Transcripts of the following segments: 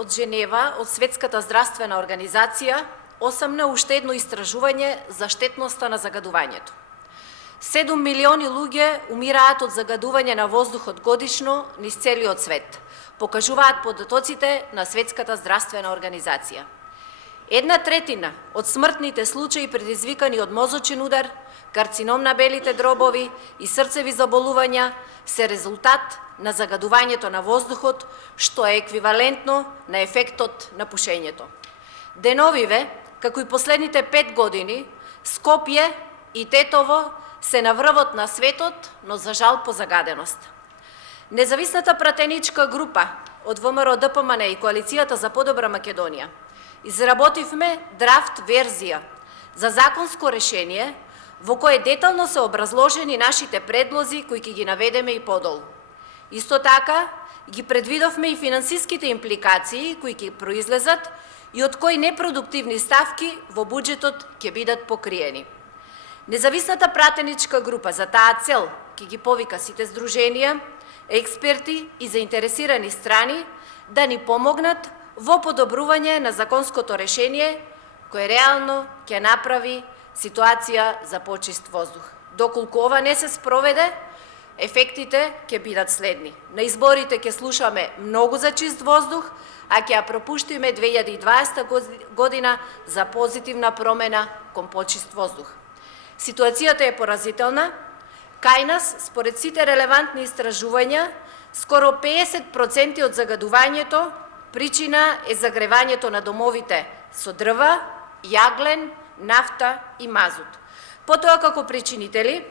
од Женева, од Светската здравствена организација, осамна уште едно истражување за штетноста на загадувањето. 7 милиони луѓе умираат од загадување на воздухот годишно низ целиот свет, покажуваат податоците на Светската здравствена организација. 1/3 од смртните случаи предизвикани од мозочен удар, карцином на белите дробови и срцеви заболувања се резултат на загадувањето на воздухот, што е еквивалентно на ефектот на пушењето. Деновиве, како и последните 5 години, Скопје и Тетово се на врвот на светот, но за жал по загаденост. Независната пратеничка група од ВМРО ДПМН и Коалицијата за подобра Македонија изработивме драфт верзија за законско решение во кое детално се образложени нашите предлози кои ќе ги наведеме и подолу. Исто така ги предвидовме и финансиските импликации кои ќе произлезат и од кои непродуктивни ставки во буџетот ќе бидат покриени. Независната пратеничка група за таа цел ќе ги повика сите здруженија, експерти и заинтересирани страни да ни помогнат во подобрување на законското решение кое реално ќе направи ситуација за почист воздух. Доколку ова не се спроведе, ефектите ќе бидат следни. На изборите ќе слушаме многу за чист воздух, а ќе ја пропуштиме 2020 година за позитивна промена кон почист воздух. Ситуацијата е поразителна. Кај нас, според сите релевантни истражувања, скоро 50% од загадувањето причина е загревањето на домовите со дрва, јаглен, нафта и мазут. Потоа како причинители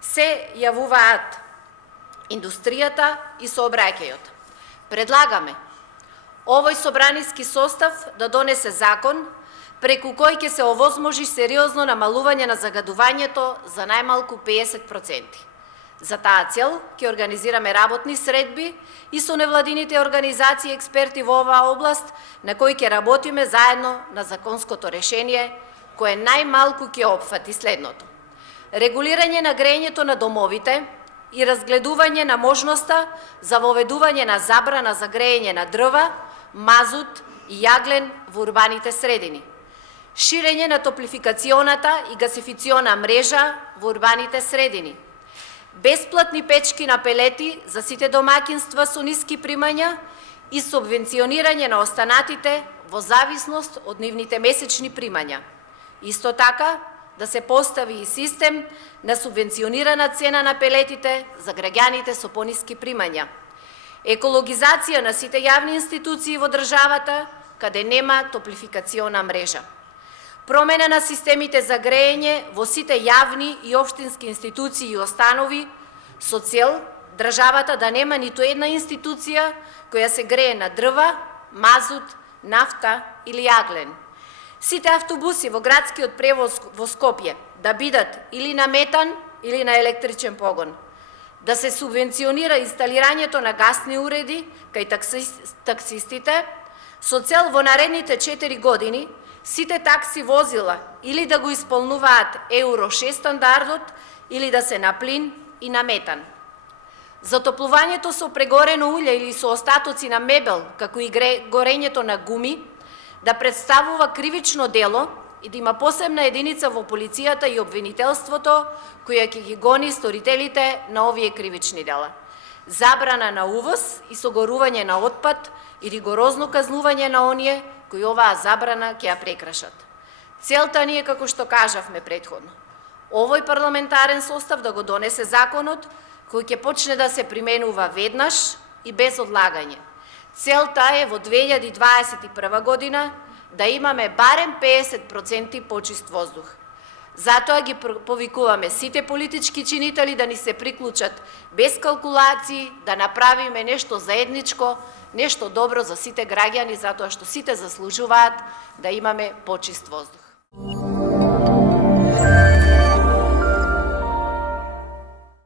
се јавуваат индустријата и сообраќајот. Предлагаме овој собраниски состав да донесе закон преку кој ќе се овозможи сериозно намалување на загадувањето за најмалку 50%. За таа цел ќе организираме работни средби и со невладините организации и експерти во оваа област на кои ќе работиме заедно на законското решение кое најмалку ќе опфати следното: регулирање на грејењето на домовите и разгледување на можноста за воведување на забрана за грејење на дрва, мазут и јаглен во урбаните средини, ширење на топлификационата и гасифициона мрежа во урбаните средини, бесплатни печки на пелети за сите домаќинства со ниски примања и субвенционирање на останатите во зависност од нивните месечни примања. Исто така, да се постави и систем на субвенционирана цена на пелетите за граѓаните со пониски примања. Екологизација на сите јавни институции во државата каде нема топлификациона мрежа. Промена на системите за грејење во сите јавни и општински институции и установи со цел државата да нема ниту една институција која се грее на дрва, мазут, нафта или јаглен. Сите автобуси во градскиот превоз во Скопје да бидат или на метан или на електричен погон. Да се субвенционира инсталирањето на гасни уреди кај таксистите со цел во наредните 4 години сите такси возила или да го исполнуваат Евро 6 стандардот или да се на плин и на метан. Затоплувањето со прегорено улје или со остатоци на мебел, како и горењето на гуми, да представува кривично дело и да има посебна единица во полицијата и обвинителството која ќе ги гони сторителите на овие кривични дела. Забрана на увоз и согорување на отпад и ригорозно казнување на оние кои оваа забрана ќе ја прекрашат. Целта ни е, како што кажавме претходно, овој парламентарен состав да го донесе законот кој ќе почне да се применува веднаш и без одлагање. Целта е во 2021 година да имаме барем 50% почист воздух. Затоа ги повикуваме сите политички чинители да ни се приклучат без калкулации, да направиме нешто заедничко, нешто добро за сите граѓани, затоа што сите заслужуваат да имаме почист воздух.